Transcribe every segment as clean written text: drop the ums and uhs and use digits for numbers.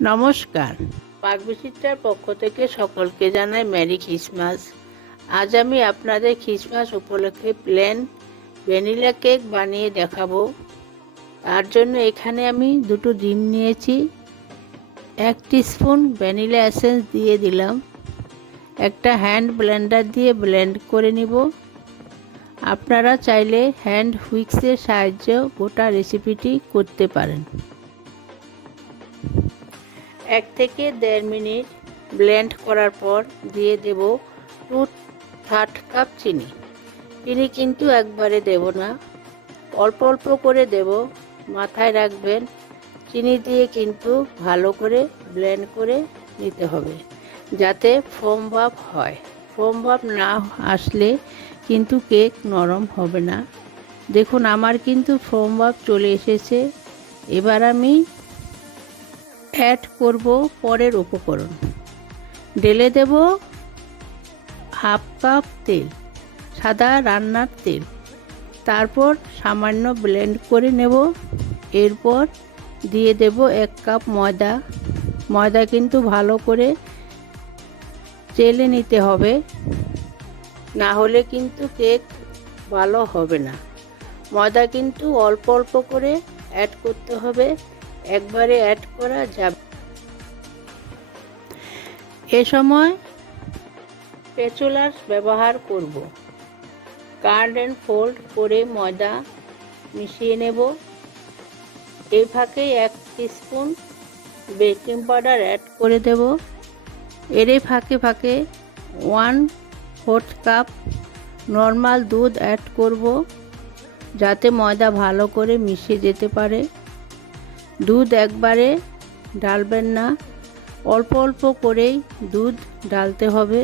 নমস্কার, পাকবিচিত্রার পক্ষ থেকে সকলকে জানাই মেরি খ্রিসমাস। আজ আমি আপনাদের খ্রিসমাস উপলক্ষে প্লেন ভ্যানিলা কেক বানিয়ে দেখাবো। তার জন্য এখানে আমি দুটো ডিম নিয়েছি, 1 টিস্পুন ভ্যানিলা এসেন্স দিয়ে দিলাম, একটা হ্যান্ড ব্লেন্ডার দিয়ে ব্লেন্ড করে নিব। আপনারা চাইলে হ্যান্ড হুইক্সের সাহায্যে গোটা রেসিপিটি করতে পারেন। 1 থেকে 1.5 মিনিট ব্লেন্ড করার পর দিয়ে দেব 2/3 কাপ চিনি। চিনি কিন্তু একবারে দেব না, অল্প অল্প করে দেব। মাথায় রাখবেন, চিনি দিয়ে কিন্তু ভালো করে ব্লেন্ড করে নিতে হবে যাতে ফোম ভাব হয়। ফোম ভাব না আসলে কিন্তু কেক নরম হবে না। দেখুন আমার কিন্তু ফোম ভাব চলে এসেছে। এবার আমি অ্যাড করব পরের উপকরণ। ঢেলে দেব 1/2 কাপ তেল, সাদা রান্নার তেল। তারপর সামান্য ব্লেন্ড করে নেব। এরপর দিয়ে দেব 1 কাপ ময়দা। ময়দা কিন্তু ভালো করে চেলে নিতে হবে, না হলে কিন্তু কেক ভালো হবে না। ময়দা কিন্তু অল্প অল্প করে অ্যাড করতে হবে, একবারে অ্যাড করা যাবে। এ সময় স্প্যাচুলার ব্যবহার করব। কাট অ্যান্ড ফোল্ড করে ময়দা মিশিয়ে নেব। এই ফাঁকে 1 টিস্পুন বেকিং পাউডার অ্যাড করে দেব। এর ফাঁকে 1/4 কাপ নর্মাল দুধ অ্যাড করব, যাতে ময়দা ভালো করে মিশে যেতে পারে। দুধ একবারে ঢালবেন না, অল্প অল্প করেই দুধ ঢালতে হবে।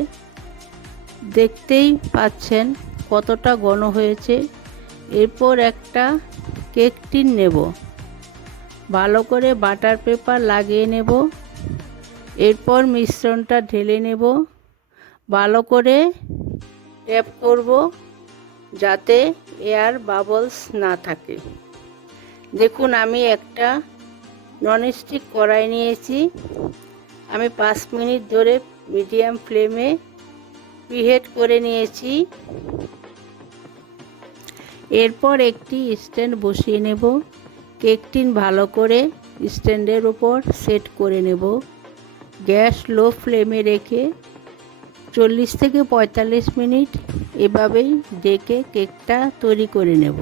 দেখতেই পাচ্ছেন কতটা ঘন হয়েছে। এরপর একটা কেক টিন নেব, ভালো করে বাটার পেপার লাগিয়ে নেব। এরপর মিশ্রণটা ঢেলে নেব, ভালো করে ট্যাপ করব যাতে এয়ার বাবলস না থাকে। দেখুন আমি একটা ননস্টিক কড়াই নিয়েছি, আমি 5 মিনিট ধরে মিডিয়াম ফ্লেমে প্রিহিট করে নিয়েছি। এরপর একটি স্ট্যান্ড বসিয়ে নেব। কেক টিন ভালো করে স্ট্যান্ডের উপর সেট করে নেব। গ্যাস লো ফ্লেমে রেখে 40 থেকে 45 মিনিট এভাবেই ডেকে কেকটা তৈরি করে নেব।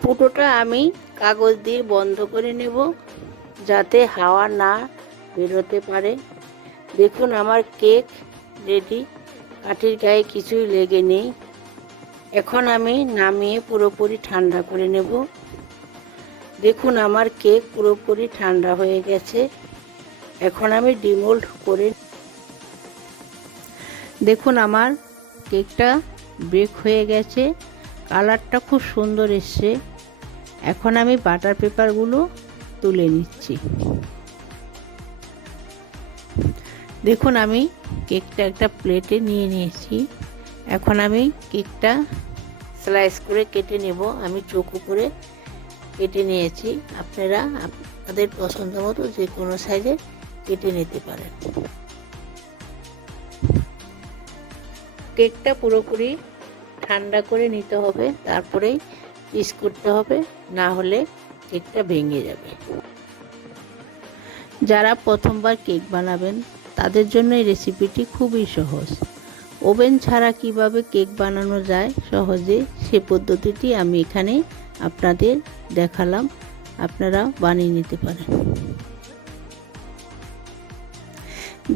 ফুটোটা আমি কাগজ দিয়ে বন্ধ করে নেব যাতে হাওয়া না বেরোতে পারে। দেখুন আমার কেক রেডি, কাঠির গায়ে কিছুই লেগে নেই। এখন আমি নামিয়ে পুরোপুরি ঠান্ডা করে নেব। দেখুন আমার কেক পুরোপুরি ঠান্ডা হয়ে গেছে। এখন আমি ডিমোল্ড করে, দেখুন আমার কেকটা বেক হয়ে গেছে, কালারটা খুব সুন্দর এসছে। এখন আমি বাটার পেপারগুলো তুলে নিচ্ছি। দেখুন আমি কেকটা একটা প্লেটে নিয়ে নিয়েছি। এখন আমি কেকটা স্লাইস করে কেটে নেব। আমি চৌকো করে কেটে নিয়েছি, আপনারা আপনাদের পছন্দ মতো যে কোনো সাইজে কেটে নিতে পারেন। কেকটা পুরোপুরি ঠান্ডা করে নিতে হবে, তারপরেই পিস করতে হবে, না হলে কেকটা ভেঙে যাবে। যারা প্রথমবার কেক বানাবেন তাদের জন্য এই রেসিপিটি খুবই সহজ। ওভেন ছাড়া কিভাবে কেক বানানো যায় সহজে, সে পদ্ধতিটি আমি এখানে আপনাদের দেখালাম, আপনারা বানিয়ে নিতে পারেন।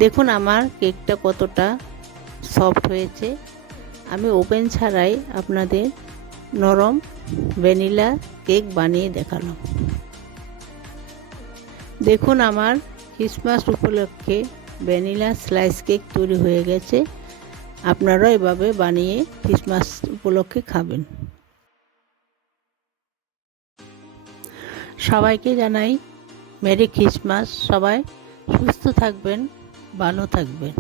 দেখুন আমার কেকটা কতটা সফট হয়েছে। আমি ওভেন ছাড়াই আপনাদের নরম ভ্যানিলা কেক বানিয়ে দেখালাম। দেখুন আমার ক্রিসমাস উপলক্ষে ভ্যানিলা স্লাইস কেক তৈরি হয়ে গেছে। আপনারা এভাবে বানিয়ে ক্রিসমাস উপলক্ষে খাবেন। সবাইকে জানাই মেরি ক্রিসমাস। সবাই সুস্থ থাকবেন, ভালো থাকবেন।